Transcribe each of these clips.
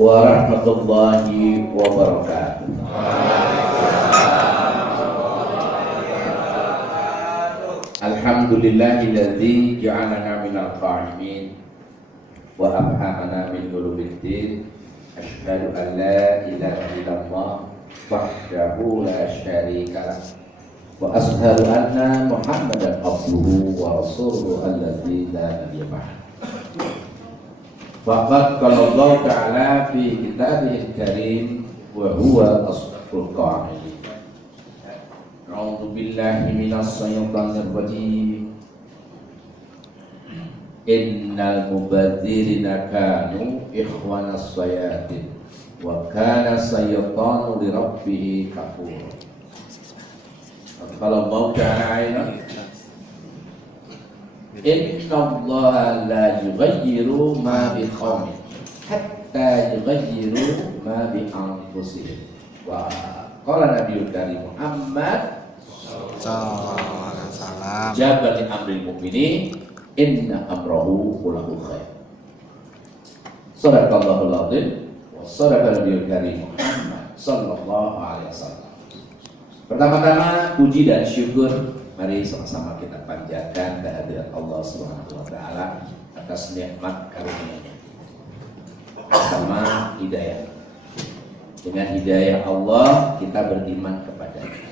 warahmatullahi wabarakatuh. Alhamdulillahilladzi ja'alana minal qa'imin wa abhamana min dhulubiddin. Asyhadu an la ilaha illallah wahdahu la syarika lah wa asyhadu anna Muhammadan abduhu wa rasuluhu alladzi la nabiyya ba'dahu. Faqad qala Allah ta'ala fi kitabihil karim wa huwa asdaqul qa'ilin. A'udzu billahi minas syaithanir rajim. Innal mubadzirina kanu ikhwanas sayatin wa kana syaitanu li rabbih kafura. Qala Allah ta'ala Inna Allah la yughayyiru ma bi qaumin hatta yughayyiru ma bi anfusihim. Wa qala Nabiul Karim Muhammad sallallahu alaihi wasallam jabat amril mu'minin inna amrahu kullahu khair. Shadaqallahul azim wa shadaqa Nabiul Karim Muhammad sallallahu alaihi wasallam. Pertama-tama puji dan syukur mari sama-sama kita panjatkan kehadirat Allah Subhanahu wa taala atas nikmat karunia-Nya. Pertama, hidayah. Dengan hidayah Allah kita beriman kepada-Nya.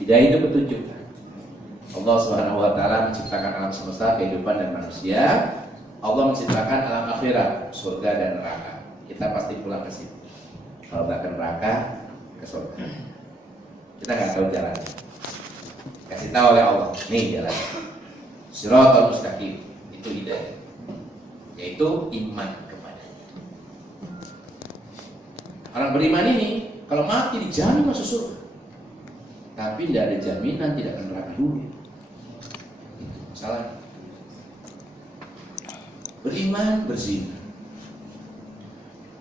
Hidayah itu petunjuk. Allah Subhanahu wa taala menciptakan alam semesta, kehidupan dan manusia. Allah menciptakan alam akhirat, surga dan neraka. Kita pasti pulang ke situ. Kalau nggak ke neraka, ke surga. Kita nggak tahu jalan. Kasih tahu oleh Allah, nih jalan Shiratal mustaqim, itu hidayah, yaitu iman kepadanya. Orang beriman ini kalau mati dijamin masuk surga, tapi tidak ada jaminan tidak akan neraka dulu. Itu masalah. Beriman berzina,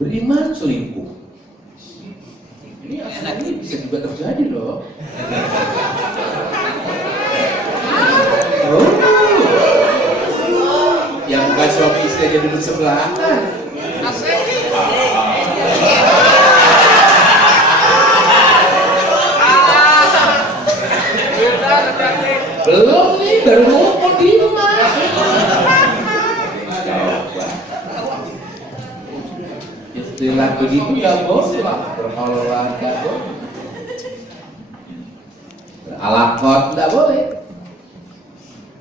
beriman selingkuh. Ini asal ini bisa juga terjadi loh. Yang bukan suami istri aja duduk sebelah kan? Belum nih, baru mau di rumah. Istilah begitu ya bos lah, berolahraga beralakot tidak boleh.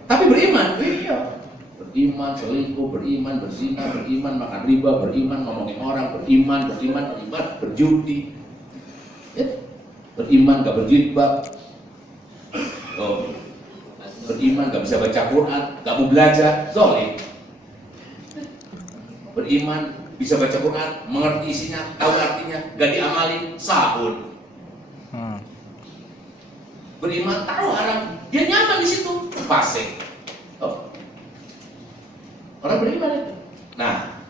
Tapi beriman, iya. Beriman selingkuh, beriman berzina, beriman makan riba, beriman ngomongin orang, beriman berjudi, beriman gak berjilbab, beriman gak bisa baca Quran, gak mau belajar, zolim. Beriman bisa baca Quran, mengerti isinya, tahu artinya, gak diamalin, sahun. Beriman tahu haram, dia nyaman di situ, fasik. Orang beriman itu. Nah,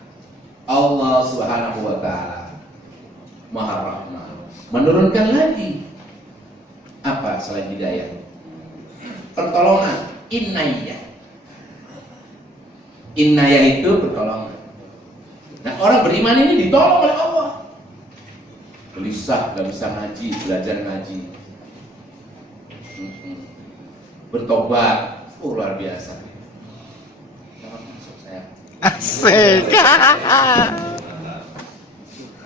Allah Subhanahu wa taala Maha Rahman menurunkan lagi apa selain hidayah? Pertolongan, inayah. Inayah itu pertolongan. Nah, orang beriman ini ditolong oleh Allah. Gelisah, gak bisa ngaji, belajar ngaji. Bertobat, luar biasa. Asik.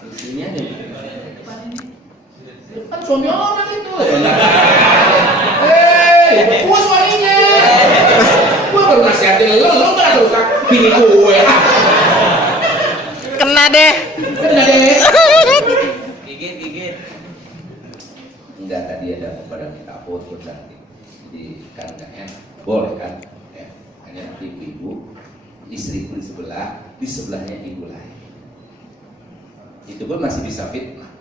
Isinya nih. Kan suami orang itu. Gua suaminya. Gua baru nasihatin lo nggak ada usah bini gue. Kena deh. Gigit. Enggak, tadi ada pada minta foto nanti. Jadi kan enggak enak. Boleh kan? Ya. Hanya nanti ibu istriku di sebelahnya ibu lain. Itu pun masih bisa fitnah.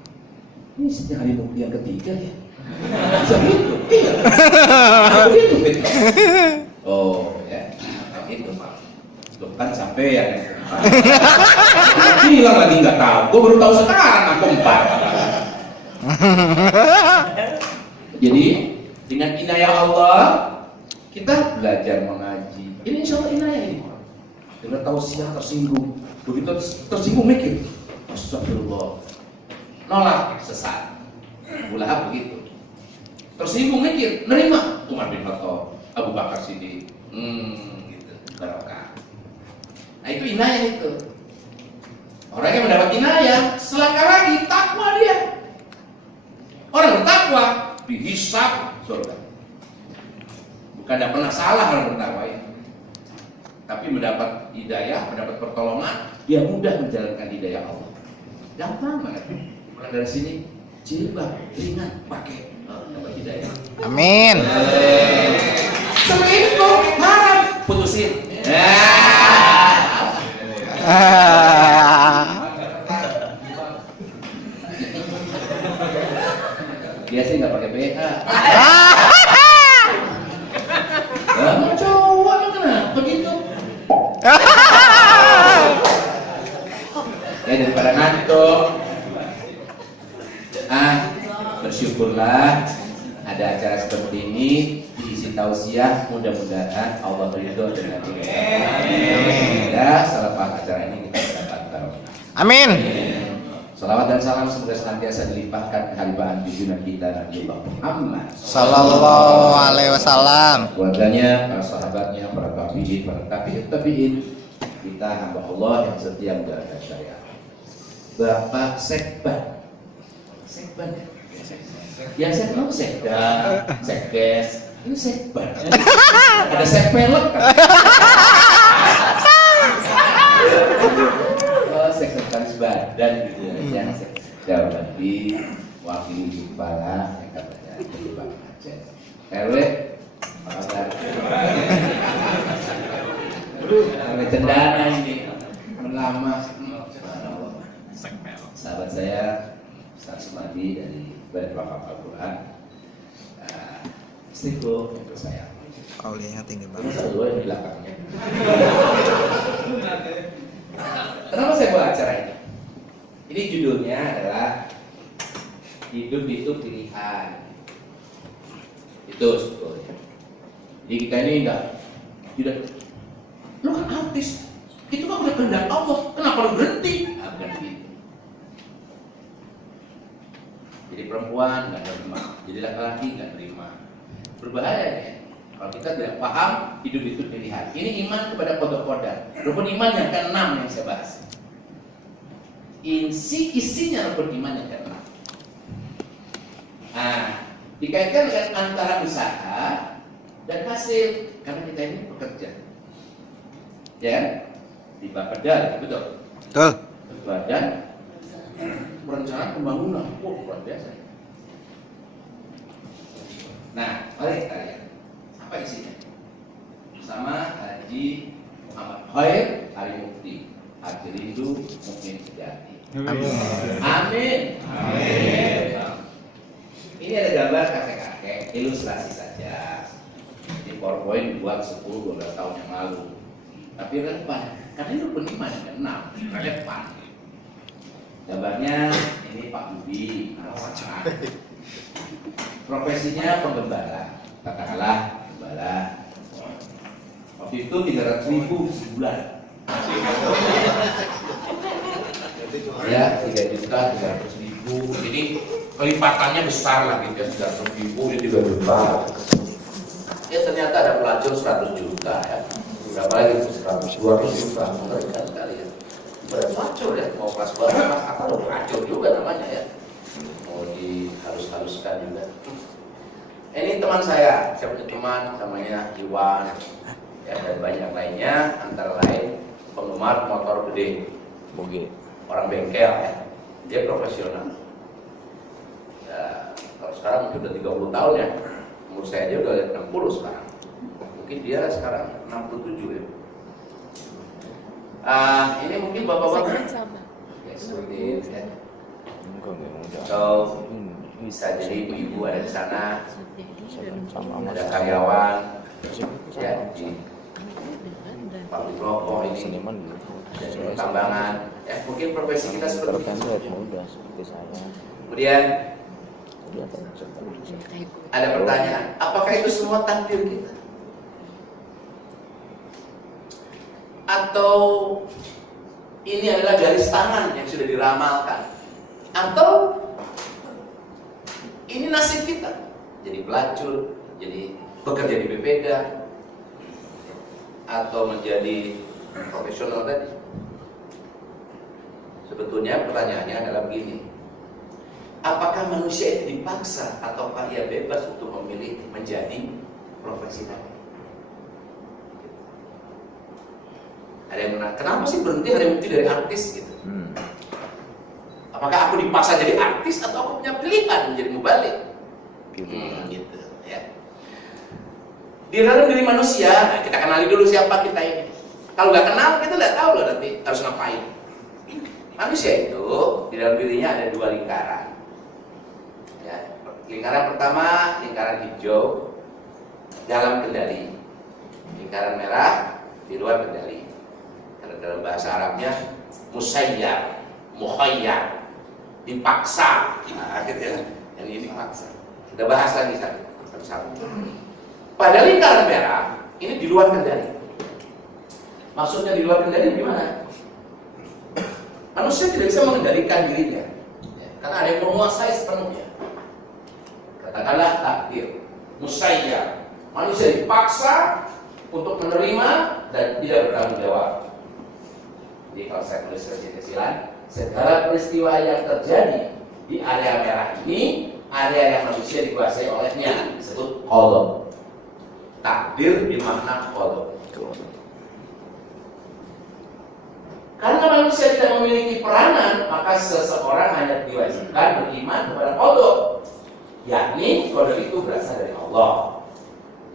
Ini sejak hari yang ketiga ya. Bisa gitu? Iya. Aku itu fitnah. Oh ya, itu loh kan sampai ya. Bilang lagi nggak tahu. Gue baru tahu sekarang aku 4. Jadi dengan inayah Allah kita belajar mengaji. Ini insya Allah inayah ini. Dengar tausiah tersinggung, begitu tersinggung mikir, astagfirullah, nolak, sesat. Abu Lahab begitu. Tersinggung mikir, nerima Umar bin Khattab, Abu Bakar Siddiq, gitu, barokah. Nah itu inayah itu. Orang yang mendapat inayah, selangkah lagi takwa dia. Orang bertakwa dihisab surga. Bukan tidak pernah salah orang bertakwa ini. Tapi mendapat hidayah, mendapat pertolongan, dia mudah menjalankan hidayah Allah. Gampang banget. Mulai dari sini, jilbab, ringan, pakai, dapat hidayah. Amin. Selingkuh, haram, putusin. Dia sih nggak pakai BH. Kamu cowok kenapa gitu? Ya daripada ngantuk, bersyukurlah ada acara seperti ini, diisi tausiah, mudah-mudahan Allah ridho dengan kita. Ya, selepas acara ini kita mendapat barokah. Amin. Salawat dan salam semoga senantiasa dilimpahkan kehadiran junjungan kita Nabi Muhammad Sallallahu alaihi wasallam. keluarganya, para sahabatnya, para tabi'in, kita hamba Allah yang setia menjalankan syariat. Bapak Sekban ya saya tahu Sekda, Sekdes, ini Sekban. Ada Sekpelek kan? Oh, sekretaris badan gitu ya, jauh lebih wakil kepala yang katanya jadi Bapak Aceh. RW, apa kabar? RW Cendana ini lama. Sahabat saya Ustaz Sumadi dari Badan Wakaf Al-Quran, istriku yang tersayang. Kaulinya tinggi Ini banget. satu di belakangnya. Kenapa saya buat acara ini? Ini judulnya adalah hidup itu pilihan. Itu sebetulnya. Jadi kita ini tidak. Lu kan artis, itu kan udah kehendak Allah. Kenapa lu berhenti? Bukan begitu. Jadi perempuan nggak terima, jadi laki-laki nggak terima. Berbahaya ya. Kalau kita tidak paham hidup itu pilihan. Ini iman kepada kodok-kodok. Rukun iman yang ke-6 yang saya bahas. Isinya rukun iman yang ke-6. Nah, dikaitkan dengan antara usaha dan hasil. Karena kita ini bekerja. Ya, di Bapeda, betul. Betul. Badan perencanaan pembangunan, luar biasa. Nah, mari kita lihat apa isinya. Bersama Haji Muhammad Khair Hari Mukti, Haji Rindu Mukmin Sejati. Amin. Amin. Amin. Ini ada gambar kakek-kakek, ilustrasi saja. Di PowerPoint dibuat 10-12 tahun yang lalu. Tapi relevan, karena itu penima yang ke-6, relevan. Gambarnya ini Pak Budi, profesinya penggembala, katakanlah gembala. Waktu itu 300.000 sebulan. Ya, 3.300.000. Jadi kelipatannya besar lah gitu, 300.000 ini 3 juta. Ya ternyata ada pelacur 100 juta ya. Berapa lagi 100, 200 juta, mengerikan sekali ya. Pelacur ya, mau kelas berapa, kelas apa udah pelacur juga namanya ya. Mau dihalus-haluskan juga. Ini teman saya punya teman namanya Iwan ya, dan banyak lainnya, antara lain penggemar motor gede, orang bengkel ya, dia profesional ya. Kalau sekarang mungkin udah 30 tahun ya, umur saya aja udah 60 sekarang, mungkin dia sekarang 67 ya. Ini mungkin bapak-bapak ya, seperti ini ya. Atau bisa jadi ibu-ibu ada di sana, ada karyawan ya di pabrik rokok ini, ada di pertambangan ya, mungkin profesi kita seperti itu. Kemudian ada pertanyaan, apakah itu semua takdir kita? Atau ini adalah garis tangan yang sudah diramalkan, atau ini nasib kita, jadi pelacur, jadi bekerja di BPD, atau menjadi profesional tadi. Sebetulnya pertanyaannya adalah begini, apakah manusia itu dipaksa ataukah ia bebas untuk memilih menjadi profesi tadi? Ada yang menang, kenapa sih berhenti dari artis gitu? Apakah aku dipaksa jadi artis atau aku punya pilihan menjadi mubalik? Gitu ya. Di dalam diri manusia, nah kita kenali dulu siapa kita ini. Kalau nggak kenal, kita nggak tahu loh nanti harus ngapain. Manusia itu di dalam dirinya ada dua lingkaran. Ya, lingkaran pertama, lingkaran hijau dalam kendali, lingkaran merah di luar kendali. Karena dalam bahasa Arabnya musayyar, mukhayyar, dipaksa. Nah, gitu ya. Yang ini dipaksa. Kita bahas lagi satu-satu. Pada lingkaran merah ini di luar kendali. Maksudnya di luar kendali gimana? Manusia tidak bisa mengendalikan dirinya, ya, karena ada yang menguasai sepenuhnya. Katakanlah takdir, musayyar, manusia dipaksa untuk menerima dan tidak bertanggung jawab. Jadi kalau saya tulis kecil-kecilan, segala peristiwa yang terjadi di area merah ini, area yang manusia dikuasai olehnya, disebut qadha. Takdir bermakna qadha. Karena manusia tidak memiliki peranan, maka seseorang hanya diwajibkan beriman kepada qadha. Yakni qadha itu berasal dari Allah.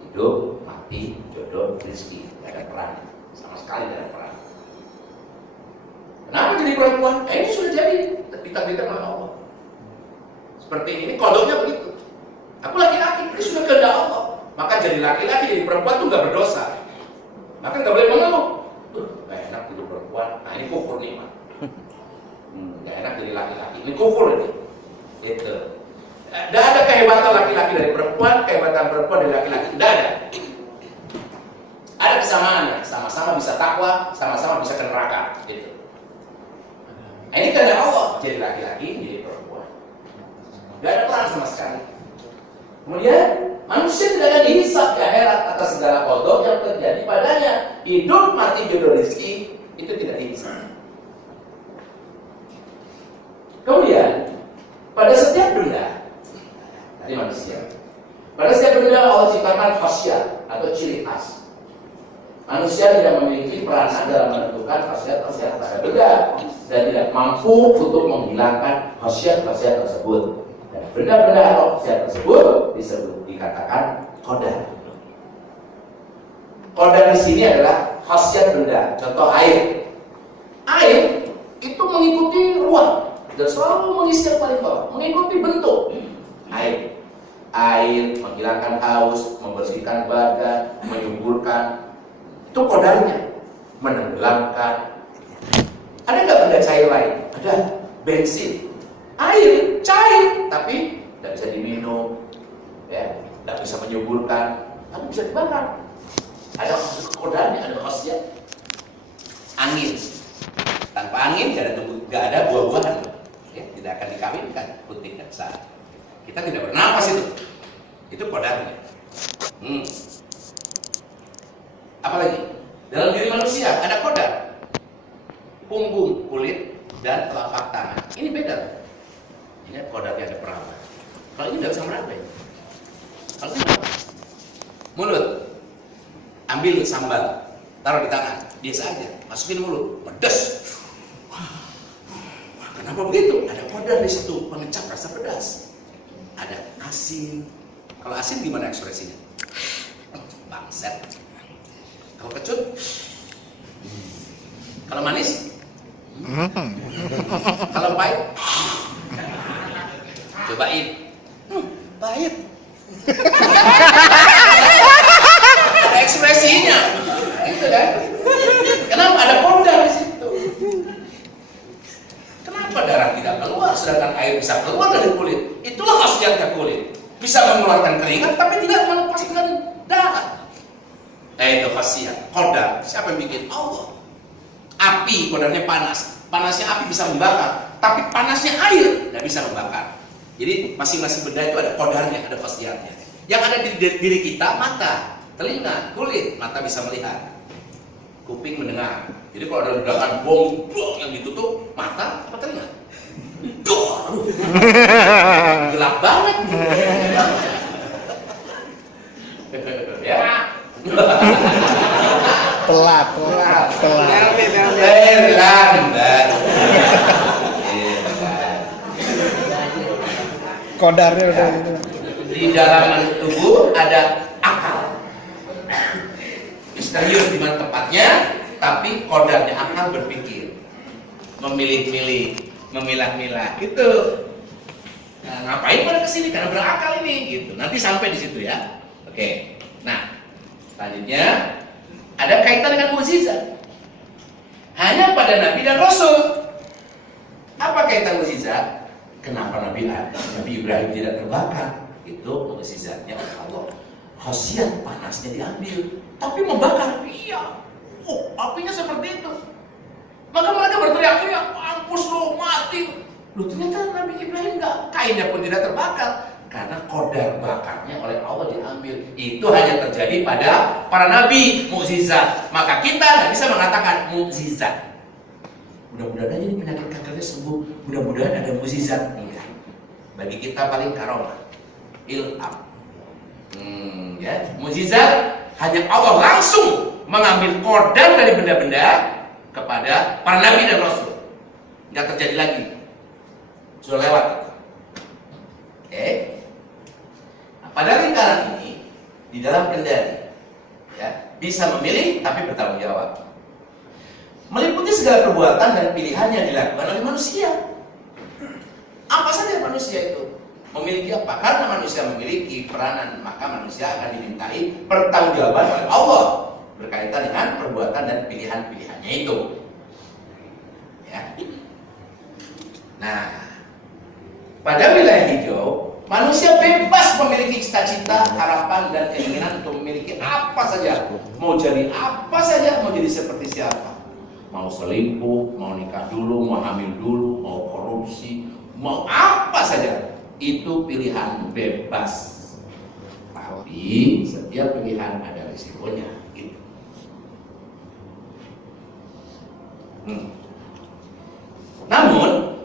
Hidup, mati, jodoh, rezeki, tidak ada peran, sama sekali tidak ada peran. Kenapa jadi perempuan? Ini sudah jadi ditakdirkan oleh Allah. Seperti ini qadha-nya begitu. Aku laki-laki, ini sudah kehendak Allah. Maka jadi laki-laki, jadi perempuan itu nggak berdosa. Maka nggak boleh mengeluh. Nggak enak jadi perempuan. Nah ini kufur nih, Pak. Nggak enak jadi laki-laki. Ini kufur ini. Itu. Tidak ada kehebatan laki-laki dari perempuan, kehebatan perempuan dari laki-laki. Tidak ada. Ada kesamaannya. Sama-sama bisa takwa, sama-sama bisa ke neraka. Gitu. Nah, ini kehendak Allah. Jadi laki-laki, jadi perempuan. Nggak ada peran sama sekali. Kemudian manusia tidak akan dihisab di akhirat atas segala qadha yang terjadi padanya. Hidup, mati, jodoh, rezeki itu tidak dihisab. Kemudian pada setiap benda, tadi manusia, pada setiap benda Allah ciptakan khasiat atau ciri khas. Manusia tidak memiliki peranan dalam menentukan khasiat-khasiat pada benda dan tidak mampu untuk menghilangkan khasiat-khasiat tersebut. Dan benda-benda atau khasiat tersebut dikatakan qadar. Qadar di sini adalah khasiat benda. Contoh air. Air itu mengikuti ruang dan selalu mengisi yang paling bawah, mengikuti bentuk. Air menghilangkan haus, membersihkan badan, menyuburkan. Itu qadarnya. Menenggelamkan. Ada nggak benda cair lain? Ada. Bensin. Air cair, tapi tidak bisa diminum, ya, tidak bisa menyuburkan, tapi bisa dibakar. Ada qadarnya, ada khasiat. Angin, tanpa angin tidak ada buah-buahan, ya, tidak akan dikawinkan putih dan sari. Kita tidak bernapas itu qadarnya. Apalagi dalam diri manusia ada qadar, punggung, kulit, dan telapak tangan. Ini beda. Ini qadarnya ada peraba. Kalau ini tidak bisa meraba. Kalau ini apa? Mulut, ambil sambal, taruh di tangan, biasa aja, masukin mulut, pedas. Kenapa begitu? Ada qadar di situ, pengecap rasa pedas. Ada asin. Kalau asin gimana ekspresinya? Bangset. Kalau kecut? Kalau manis? Kalau pahit? Cobain. Pahit. Ada ekspresinya. Itu kan? Kenapa ada qadar di situ? Kenapa darah tidak keluar sedangkan air bisa keluar dari kulit? Itulah khasiatnya kulit. Bisa mengeluarkan keringat tapi tidak melepaskan darah. Itu khasiat, qadar. Siapa yang bikin? Allah. Api kodarnya panas, panasnya api bisa membakar, tapi panasnya air nggak bisa membakar. Jadi masing-masing benda itu ada kodarnya, ada khasiatnya. Yang ada di diri kita mata, telinga, kulit. Mata bisa melihat, kuping mendengar. Jadi kalau ada ledakan bom yang ditutup, mata apa telinga? Gelap banget. Ya. Telat. Lambat. Kodarnya udah gitu. Di dalam tubuh ada akal. Misterius di mana tempatnya, tapi kodarnya akal berpikir, memilih-milih, memilah-milah. Gitu. Nah, ngapain pada kesini? Karena berakal ini, gitu. Nanti sampai di situ ya. Oke. Nah, selanjutnya ada kaitan dengan mukjizat. Hanya pada Nabi dan Rasul. Apa kaitan mukjizat? Kenapa Nabi Ibrahim tidak terbakar? Itu mukjizatnya Allah. Khasiat panasnya diambil, tapi membakar. Iya. Oh, apinya seperti itu. Maka mereka berteriak-teriak, mampus lo, mati. Loh, ternyata Nabi Ibrahim enggak, kainnya pun tidak terbakar. Karena kodar bakarnya oleh Allah diambil. Itu hanya terjadi pada para nabi, mukjizat. Maka kita nggak bisa mengatakan mukjizat. Mudah-mudahan aja ini penyakit kankernya sembuh. Mudah-mudahan ada mukjizat. Enggak. Bagi kita paling karomah, ilham. Ya, mukjizat hanya Allah langsung mengambil kodar dari benda-benda kepada para nabi dan rasul. Nggak terjadi lagi. Sudah lewat. Pada lingkaran ini, di dalam kendali, ya, bisa memilih tapi bertanggung jawab. Meliputi segala perbuatan dan pilihan yang dilakukan oleh manusia. Apa saja manusia itu? Memiliki apa? Karena manusia memiliki peranan, maka manusia akan dimintai pertanggungjawaban oleh Allah berkaitan dengan perbuatan dan pilihan-pilihannya itu. Ya. Nah, pada wilayah hijau, manusia bebas memiliki cita-cita, harapan, dan keinginan untuk memiliki apa saja. Mau jadi apa saja, mau jadi seperti siapa. Mau selingkuh, mau nikah dulu, mau hamil dulu, mau korupsi, mau apa saja. Itu pilihan bebas. Tapi setiap pilihan ada risikonya. Gitu. Namun,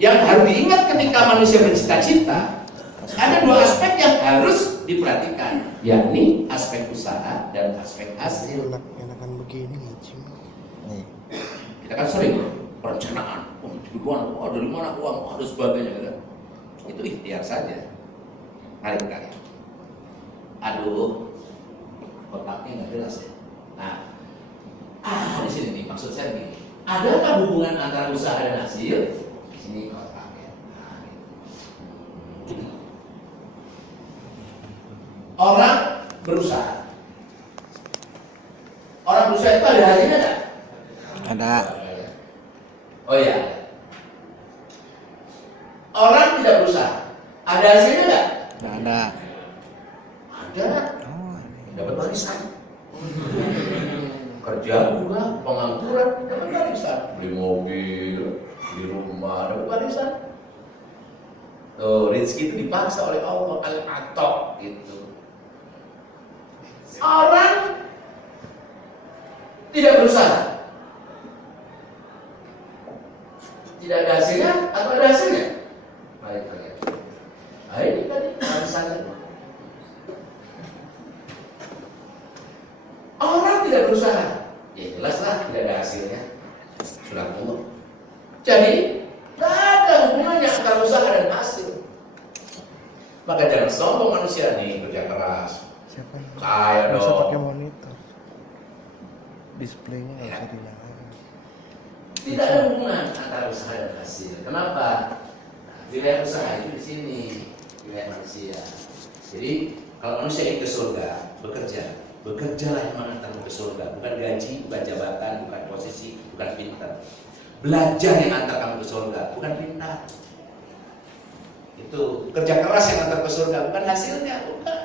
yang harus diingat ketika manusia bercita-cita, ada dua aspek yang harus diperhatikan, yakni aspek usaha dan aspek hasil. Enakan begini macam. Kita kan sering perencanaan, dari mana uang, ada sebagainya, gitu. Itu ikhtiar saja. Mari kita lihat. Aduh, kotaknya nggak jelas ya. Nah, di sini nih maksud saya begini. Adakah hubungan antara usaha dan hasil? Ini kotaknya. Orang berusaha. Orang berusaha itu ada hasilnya nggak? Ada. Oh iya. Orang tidak berusaha. Ada hasilnya nggak? Nggak ada. Ada. Oh, Dapat barisan. Kerja juga, pengangguran, dapat barisan. Beli mobil, di rumah, dapat barisan. Tuh, rezeki itu dipaksa oleh Allah, al-atok gitu. Orang tidak berusaha, tidak ada hasilnya atau ada hasilnya? Mari kita lihat. Nah, ini tadi barisannya. Orang tidak berusaha, ya jelaslah tidak ada hasilnya. Sudah Allah. Jadi tidak ada hubungannya antara usaha dan hasil. Maka jangan sombong manusia nih, kerja keras. siapa yang Saya nggak usah dong. pakai monitor? Displaynya nggak usah dinyalakan. Tidak ada hubungan antara usaha dan hasil. Kenapa? Wilayah usaha itu di sini, wilayah manusia. Jadi kalau manusia ingin ke surga, bekerjalah yang mengantarmu ke surga. Bukan gaji, bukan jabatan, bukan posisi, bukan pintar. Belajar yang antar kamu ke surga, bukan pintar. Itu kerja keras yang antar ke surga, bukan hasilnya, bukan.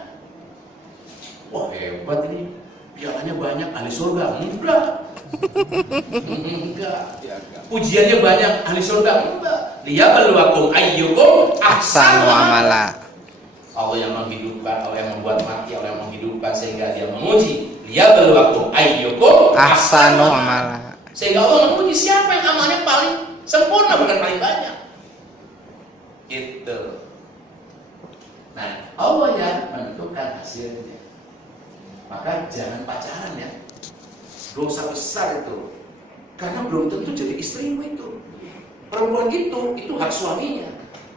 Wah hebat ini, pialanya banyak, ahli surga. Enggak, Enggak. Pujiannya banyak, ahli surga enggak. Liyabluwakum ayyukum ahsanu amala. Allah yang menghidupkan, Allah yang membuat mati, Allah yang menghidupkan sehingga dia memuji. Liyabluwakum ayyukum ahsanu amala. Sehingga Allah memuji siapa yang amalnya paling sempurna, bukan paling banyak. Gitu. Nah, Allah yang menentukan hasilnya. Maka jangan pacaran ya. Dosa besar itu. Karena belum tentu jadi istrimu itu. Perempuan itu hak suaminya.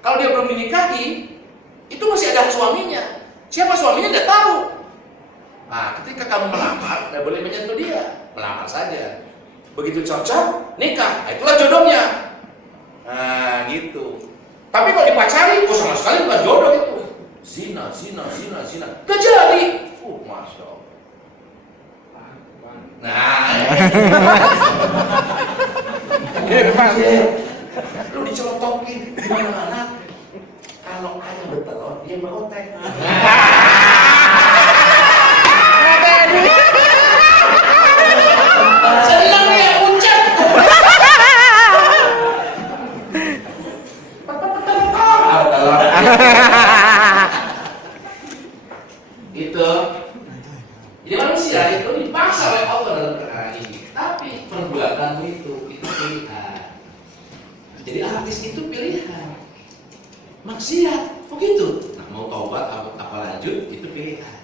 Kalau dia belum dinikahi, itu masih ada hak suaminya. Siapa suaminya tidak tahu. Nah, ketika kamu melamar, tidak boleh menyentuh dia. Melamar saja. Begitu cocok, nikah. Nah, itulah jodohnya. Nah, gitu. Tapi kalau dipacari, sama sekali bukan jodoh itu. Zina. Gak jadi. Masya Allah. Nah, lu dicelotokin di mana-mana. Kalau ayam bertelur, dia berotek. Senang ya ucap. Itu. Jadi manusia itu dipaksa oleh Allah dalam perkara ini. Tapi perbuatanmu itu pilihan. Jadi artis itu pilihan. Maksiat, begitu. Nah, mau taubat apa lanjut itu pilihan.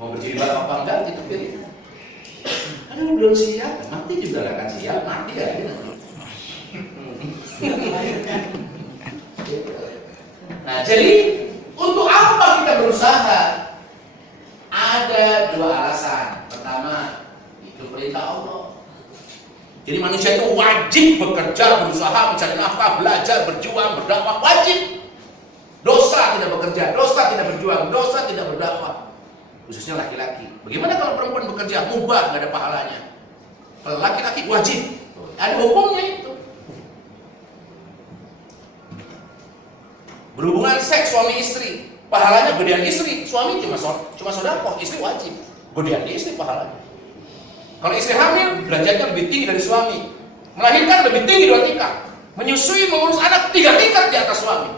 Mau berjilbab apa enggak itu pilihan. Aduh belum siap, mati juga gak akan siap, mati aja nanti. Nah jadi untuk apa kita berusaha? Ada dua alasan. Pertama, itu perintah Allah. Jadi manusia itu wajib bekerja, berusaha, mencari nafkah, belajar, berjuang, berdakwah, wajib. Dosa tidak bekerja, dosa tidak berjuang, dosa tidak berdakwah. Khususnya laki-laki. Bagaimana kalau perempuan bekerja, mubah, nggak ada pahalanya? Kalau laki-laki wajib, ada hukumnya itu. Berhubungan seks suami istri, pahalanya gedean istri, suami cuma sedekah, istri wajib. Gedean istri pahalanya. Kalau istri hamil, derajatnya lebih tinggi dari suami. Melahirkan lebih tinggi 2 tingkat. Menyusui, mengurus anak 3 tingkat di atas suami.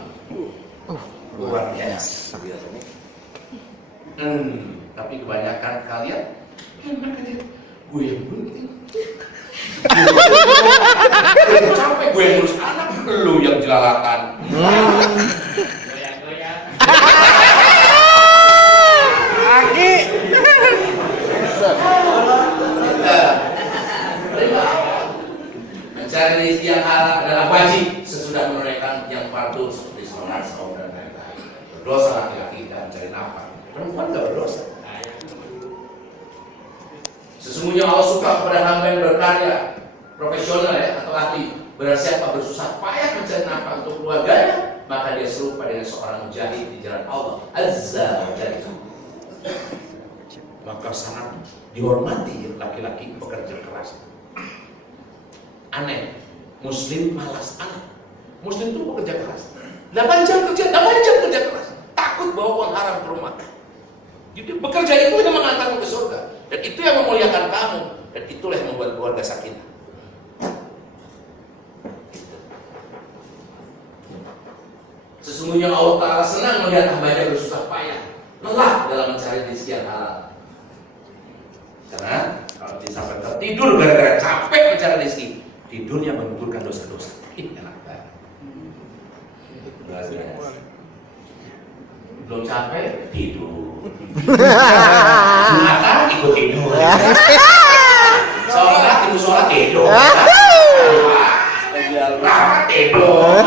Luar biasa. Tapi kebanyakan kalian, gue yang begini. Capek gue yang ngurus anak, lu yang jelalatan. Goyang-goyang. Aki. Mencari rezeki yang halal adalah wajib sesudah menunaikan yang fardu seperti sholat, saum dan lain-lain. Berdosa laki-laki tidak mencari nafkah. Perempuan tidak berdosa. Sesungguhnya Allah suka kepada hamba yang berkarya, profesional ya atau ahli. Berarti siapa bersusah payah mencari nafkah untuk keluarganya, maka dia serupa dengan seorang mujahid di jalan Allah Azza wa Jalla. Maka sangat dihormati laki-laki pekerja keras. Aneh, Muslim malas aneh. Muslim itu bekerja keras. 8 jam kerja keras. Takut bawa uang haram ke rumah. Jadi bekerja itu yang mengantarmu ke surga. Dan itu yang memuliakan kamu. Dan itulah yang membuat keluarga sakinah. Sesungguhnya Allah Ta'ala senang melihat hambanya bersusah payah, lelah dalam mencari rezeki yang halal. Karena kalau sampai tertidur gara-gara capek mencari rezeki, tidurnya mengumpulkan dosa-dosa. Enak banget. Belum capek, tidur. Makan, ikut tidur. Sholat, tidur. Rapat, tidur.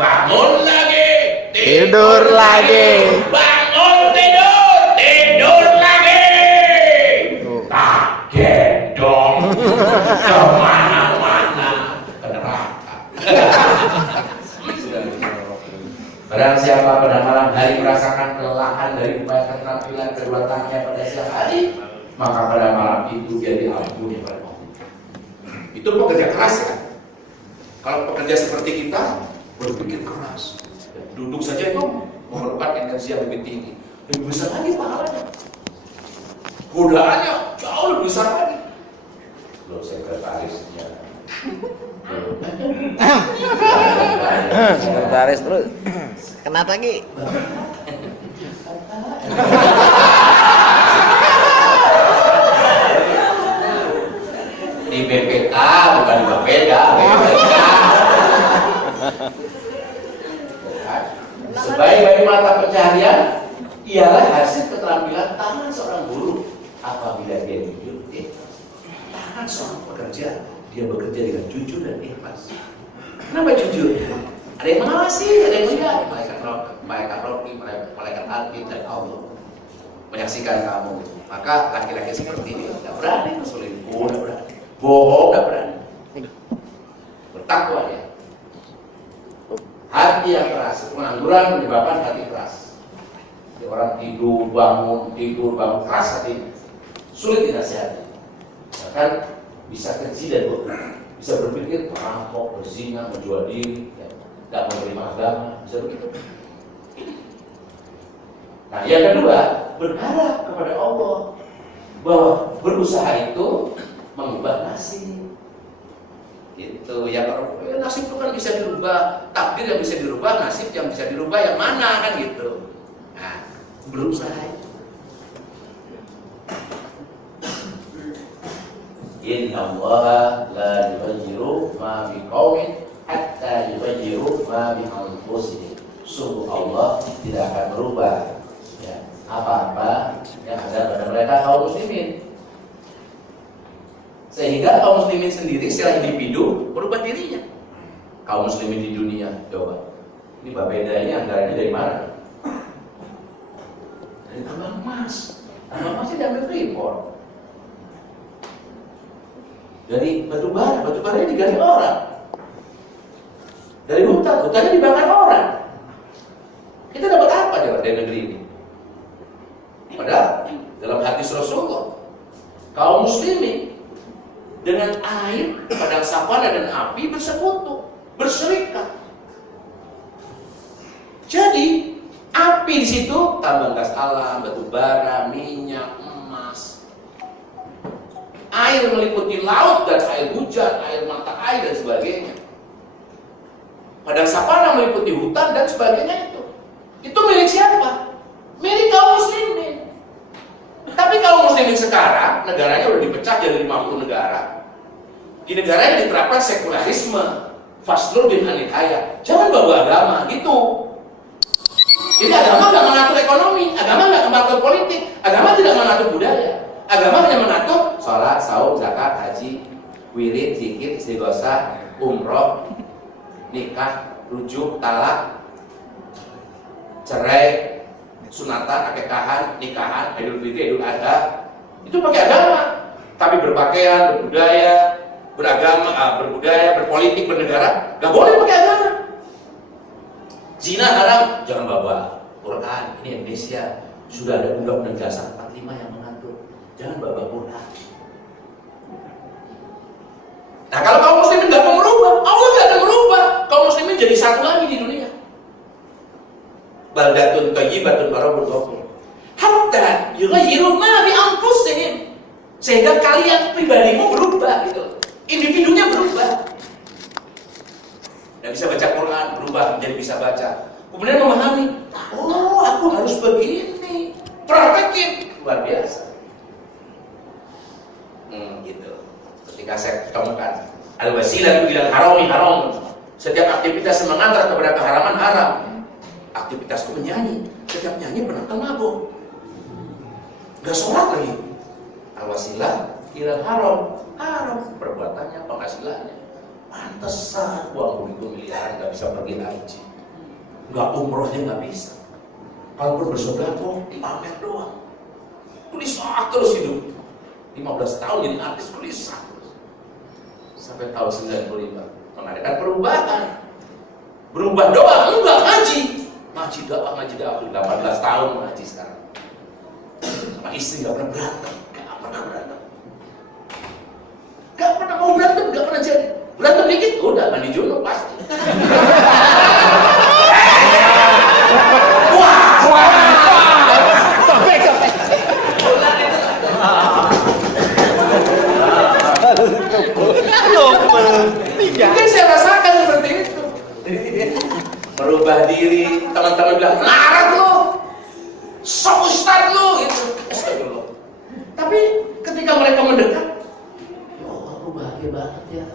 Bangun lagi, Tidur lagi. Bangun, tidur lagi. Kaget dong. Kemana-mana ke neraka. Barang siapa pada malam hari merasakan kelelahan dari upaya keterampilan kedua tangannya pada siang hari, maka pada malam itu dia diampuni oleh Allah. Itu pekerja keras ya. Kalau pekerja seperti kita berpikir keras, duduk saja itu memerlukan energi yang lebih tinggi, lebih besar lagi pahalanya. godaannya jauh lebih besar lagi. Loh, sekretarisnya Sekretaris terus kena lagi. Di BPK bukan di Bapeda, BPK. Sebaik-baik mata pencaharian ialah hasil keterampilan tangan seorang guru. Apabila dia jujur, tangan seorang pekerja, dia bekerja dengan jujur dan ikhlas. Kenapa jujur? Ada yang mengawasi, ada yang melihat, malaikat roti, malaikat hati, dan Allah menyaksikan kamu. Maka laki-laki seperti ini tidak berani berselingkuh, tidak berani bohong, tidak berani. Bertakwa ya. Hati yang keras, pengangguran menyebabkan hati keras. Jadi orang tidur bangun keras hati, sulit dinasihati. Bahkan bisa keji dan bisa berpikir merampok, berzina, menjual diri, ya, tidak menerima agama, bisa begitu. Nah, yang kedua, berharap kepada Allah bahwa berusaha itu mengubah nasib. Itu ya, nasib itu kan bisa dirubah, takdir yang bisa dirubah, nasib yang bisa dirubah yang mana kan gitu. Nah, berusaha. Inna Allah la yughayyiru ma biqaumin hatta yughayyiru ma bi anfusihim. Sungguh Allah tidak akan merubah ya, apa-apa yang ada pada mereka kaum muslimin. Sehingga kaum muslimin sendiri secara individu berubah dirinya. Kaum muslimin di dunia, coba. Ini Bapeda ini anggarannya dari mana? Dari tambang emas. Tambang emasnya diambil Freeport. Dari batu baranya digali orang. Dari hutannya dibakar orang. Kita dapat apa dari negeri ini? Padahal dalam hadis Rasulullah, kaum muslimin dengan air, padang savana dan api bersekutu, berserikat. Jadi api di situ tambang gas alam, batu bara, minyak, emas. Air meliputi laut dan air hujan, air mata air dan sebagainya. Padang savana meliputi hutan dan sebagainya itu. Itu milik siapa? Milik kaum muslimin. Tapi kaum muslimin sekarang, negaranya udah dipecah jadi 50 negara. Di negara yang diterapkan sekularisme, faslur bin anil hayat. Jangan bawa agama, gitu. Jadi agama nggak mengatur ekonomi, agama nggak mengatur politik, agama tidak mengatur budaya. Agama hanya mengatur sholat, saum, zakat, haji, wirid, zikir, istighosah, umroh, nikah, rujuk, talak, cerai, sunatan, akekahan, nikahan, idul fitri, idul adha. Itu pakai agama. Tapi berpakaian, berbudaya, beragama, berbudaya, berpolitik, bernegara, nggak boleh pakai agama. Zina haram, jangan bawa Quran. Ini Indonesia sudah ada Undang-Undang Dasar 45 yang mengatur. Jangan bawa Quran. Nah, kalau kaum muslimin nggak mau merubah, Allah nggak akan merubah. Kaum muslimin jadi satu lagi di dunia. Baldatun thayyibatun wa rabbun ghafur. Hatta yughayyiru ma bi anfusihim. Sehingga kalian pribadimu berubah gitu. Individunya berubah. Nggak bisa baca Quran, berubah menjadi bisa baca. Kemudian memahami, oh aku harus begini. Praktekin, luar biasa. Gitu. Ketika saya ketemukan al-wasilah ilal harami haram. Setiap aktivitas yang mengantar kepada keharaman haram. Aktivitasku menyanyi. Setiap nyanyi penonton mabuk. Gak sholat lagi. Al-wasilah ilal haram. Haram perbuatannya, penghasilannya. Pantesan uang begitu miliaran gak bisa pergi haji. Gak umrohnya gak bisa. Kalaupun bersedekah, pamer doang. Kulisak terus hidup. 15 tahun jadi artis kulisak terus. Sampai tahun 95 mengadakan perubahan. Berubah doang, enggak ngaji. Ngaji dakwah 18 tahun ngaji sekarang. Sama istri gak pernah berantem. Gak pernah mau berantem, gak pernah jadi. Berantem dikit, udah mandi junub pasti. nyembah diri, teman-teman bilang larat lu, sok ustad lu, itu astagfirullah. Tapi ketika mereka mendekat, ya Allah, aku bahagia banget ya.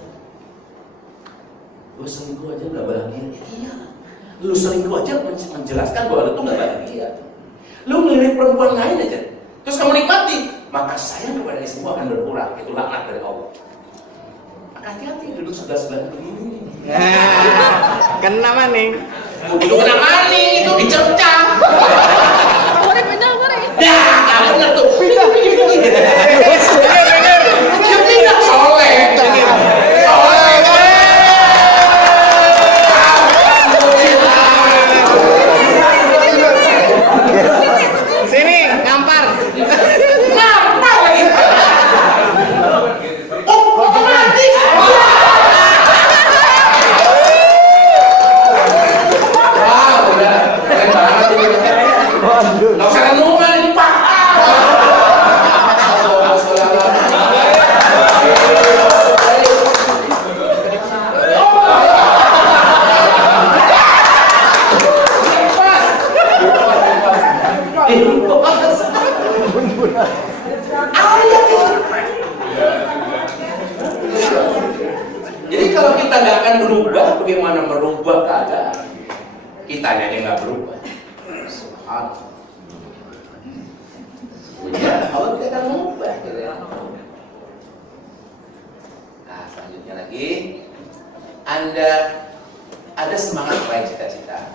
Gue selingkuh aja nggak bahagia. Ya, iya, lu selingkuh aja menjelaskan bahwa lu tuh nggak bahagia. Lu ngelirik perempuan lain aja, terus kamu nikmati, maka sayang kepada istrimu akan berkurang. Itu laknat dari Allah. Maka hati-hati duduk sebelah-sebelah begini. Kena maning. Bukan kena maning, itu dicercah. Goreng bener, goreng. Dah, nggak bener tuh. Dia tidak soleh. Sini, ngampar. Ngampar lagi. Oh, otomatis. Wah, udah keren banget ini. Nggak usah renungan, Pak. Jadi kalau kita nggak akan berubah, bagaimana merubah keadaan? Kitanya yang nggak berubah. Subhanallah. Ya, Allah tidak akan mengubah. Gitu ya. Nah, selanjutnya lagi, Anda ada semangat meraih cita-cita.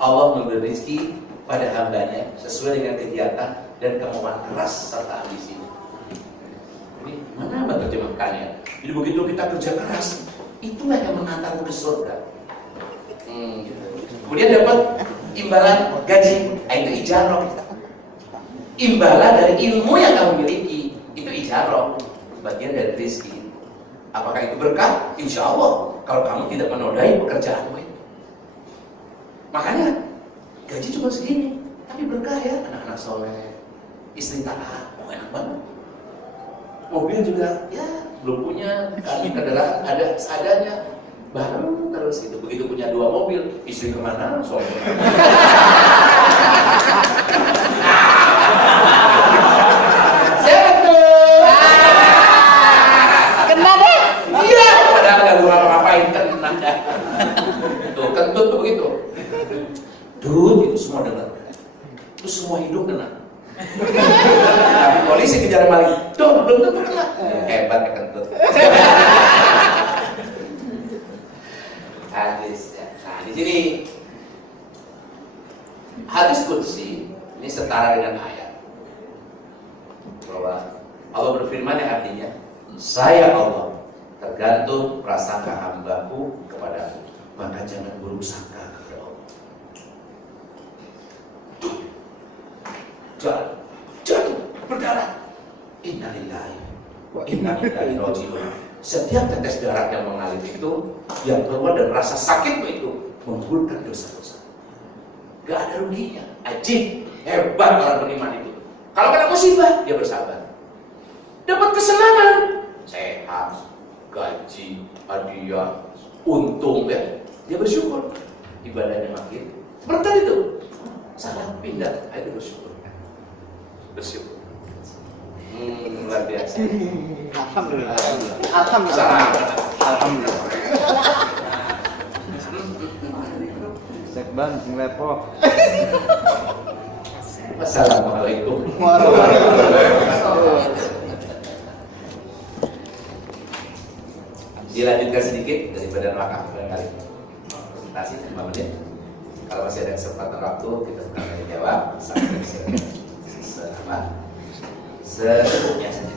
Allah memberi rezeki pada hambanya sesuai dengan kegiatan dan kemauan keras serta ambisi. Jadi mana menerjemahkannya? Jadi begitu kita kerja keras, itulah yang mengantarmu ke surga. Gitu. Kemudian dapat imbalan gaji, itu ijarah. Imbalan dari ilmu yang kamu miliki, itu ijarah, bagian dari rezeki. Apakah itu berkah? Insya Allah, kalau kamu tidak menodai pekerjaanmu itu. Makanya gaji cuma segini, tapi berkah ya, anak-anak soleh, istri taat, enak banget. Mobil juga, ya belum punya, kami kendaraan ada seadanya, bareng terus itu. Begitu punya 2 mobil, istri kemana? Soleh. Siapa tuh? Kena deh. Iya, padahal nggak gua ngapa-ngapain, kena. Tuh, kentut tuh begitu. Duh, itu semua dengar. Itu semua hidup kena. Tapi polisi kejar maling, tuh belum tentu kena. Hebat ya kentut. Hadis ya. Nah di sini hadis qudsi ini setara dengan ayat bahwa Allah berfirman yang artinya, saya Allah tergantung prasangka hambaku kepadaku, maka jangan buruk sangka kepada Allah. Jatuh berdarah, innalillahi wa inna ilaihi raji'un. Setiap tetes darah yang mengalir itu, yang keluar dan rasa sakit itu menggugurkan dosa-dosa. Gak ada ruginya. Ajib, hebat orang beriman itu. Kalau kena musibah, dia bersabar. Dapat kesenangan, sehat, gaji, hadiah, untung ya, dia bersyukur. Ibadahnya makin berkah itu. Salah pindah, itu bersyukur. Bersyukur. Luar biasa. Alhamdulillah. Alhamdulillah. Alhamdulillah. Sekban sing lepo. Assalamualaikum Warahmatullahi wabarakatuh. Dilanjutkan sedikit daripada wakaf barangkali. Presentasi 5 menit. Kalau masih ada kesempatan waktu kita akan jawab sampai secukupnya saja.